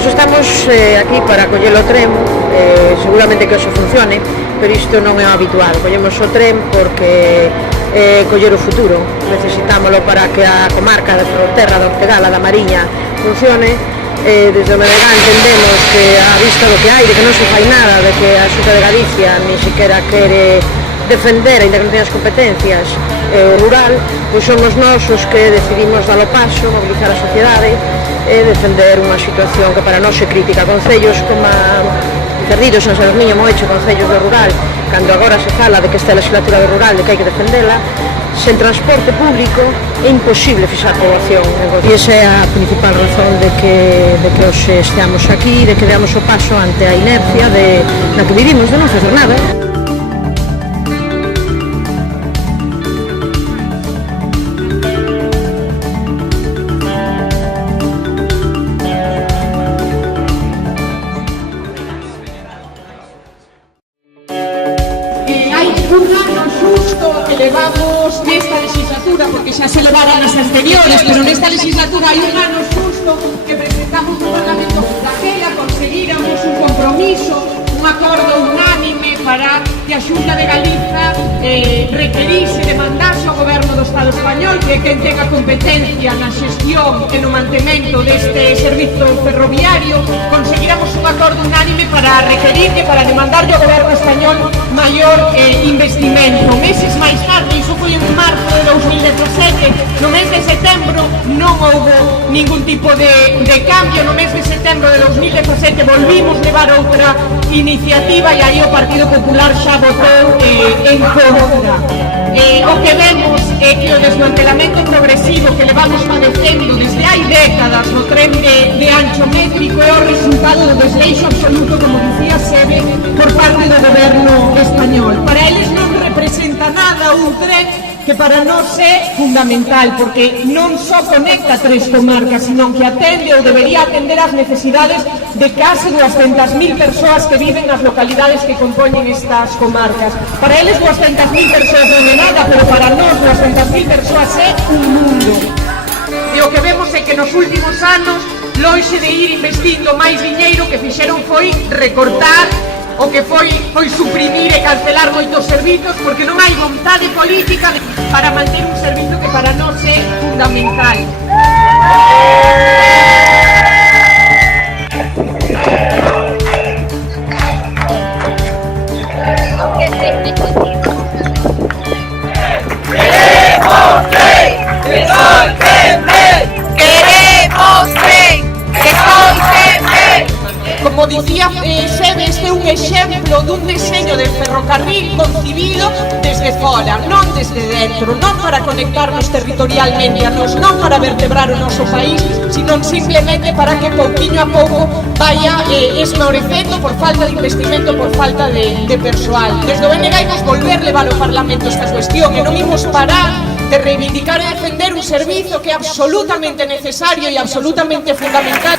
Pois estamos aquí para coller o tren, seguramente que eso funcione, pero isto non é o habitual. Collemos o tren porque coller o futuro, necesitámoslo para que a comarca da Fronterra, da Ortegala, da Mariña funcione. Desde o Medegán entendemos que a vista do que hai, de que non se fai nada, de que a Xunta de Galicia ni siquiera quere defender, ainda que non teña as competencias, o rural, pois somos nós os que decidimos dar o paso, mobilizar a sociedade e defender unha situación que para nós é crítica. Concellos como Cerdido, San Sadurniño, Moeche, concellos do rural, cando agora se fala de que esta legislatura do rural, de que hai que defendela, sen transporte público é imposible fixar poboación. E esa é a principal razón de que hoxe esteamos aquí, de que damos o paso ante a inercia na que vivimos de non facer nada. Un ano xusto que levamos nesta legislatura, porque xa se levaran as anteriores, pero nesta legislatura hai un ano xusto que presentamos no Parlamento daquela, conseguíramos un compromiso, un acordo unánime para que a Xunta de Galiza requerise, demandase ao Goberno do Estado español, que quen tenga competencia na xestión e no mantemento deste servizo ferroviario, conseguiramos un acordo unánime para requerir que para demandarlle ao Goberno español maior investimento. Meses máis tarde, iso foi en marzo de 2017, no mes de setembro non houve ningún tipo de cambio. No mes de setembro de 2017 volvimos levar outra iniciativa e aí o Partido Popular xa votou en contra. O que vemos é que o desmantelamento progresivo que levamos padecendo desde hai décadas no tren de ancho métrico é o resultado do desleixo absoluto, como dicía Sebe, por parte do Goberno español. Para eles non representa nada un tren que para nós é fundamental, porque non só conecta tres comarcas, sino que atende ou debería atender as necesidades de case 200.000 persoas que viven nas localidades que compoñen estas comarcas. Para eles 200.000 persoas non é nada, pero para nós 200.000 persoas é un mundo. E o que vemos é que nos últimos anos, lonxe de ir investindo máis diñeiro, que fixeron foi recortar, o que foi suprimir e cancelar moitos servizos, porque non hai vontade política para manter un servizo que para nós é fundamental. Como dicía Sebe, este é un exemplo dun deseño de ferrocarril concibido desde fora, non desde dentro, non para conectarnos territorialmente a nos, non para vertebrar o noso país, sino simplemente para que pouquiño a pouco vaya esmorecendo por falta de investimento, por falta de persoal. Desde o BNG imos volver levar ao Parlamento esta cuestión e non imos parar de reivindicar e defender un servizo que é absolutamente necesario e absolutamente fundamental.